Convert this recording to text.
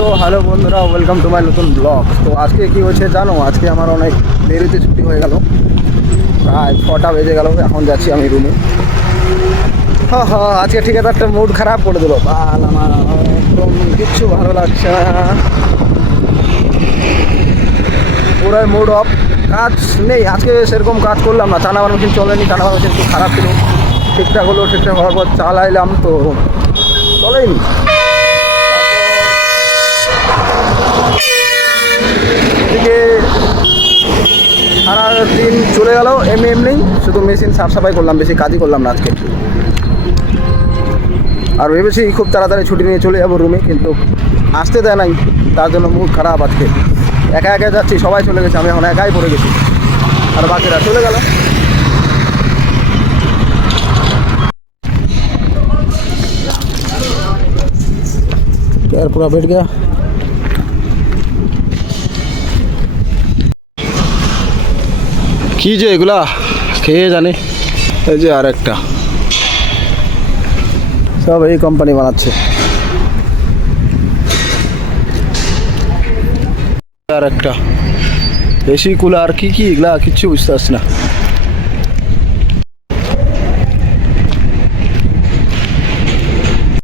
তো হ্যালো বন্ধুরা, welcome to my নতুন ব্লগ। তো আজকে কি হয়েছে জানো, আজকে আমার অনেক দেরিতে ছুটি হয়ে গেল, প্রায় 6টা বেজে গেল। এখন যাচ্ছি আমি রুমে। আজকে ঠিকাদারটা মুড খারাপ করে দিল। বাল, আমার একদম কিচ্ছু ভালো লাগছে না, পুরাই মুড অফ। কাজ নেই আজকে, সেরকম কাজ করলাম না। চানাবার মেশিন চলেনি, চানাবার মেশিন খুব খারাপ ছিল। ঠিকঠাক হলো, ঠিকঠাক হওয়ার পর চালাইলাম তো চলেনি। এদিকে সারাদিন চলে গেল এমনি, শুধু মেশিন সাফ সাফাই করলাম, বেশি কাজই করলাম না আজকে। আর ভেবেছি খুব তাড়াতাড়ি ছুটি নিয়ে চলে যাবো রুমে, কিন্তু আসতে দেয় নাই, তার জন্য মুড খারাপ আজকে। একা একা যাচ্ছি, সবাই চলে গেছে, আমি এখন একাই পড়ে গেছি, আর বাকিরা চলে গেল। পুরা বেট গিয়া। কি যে এগুলা খেয়ে জানি। এই যে আর একটা, সব এই কোম্পানি বানাচ্ছে। আর একটা এসি কুলার কি কি এগুলা কিচ্ছু বুঝতে পারছি না।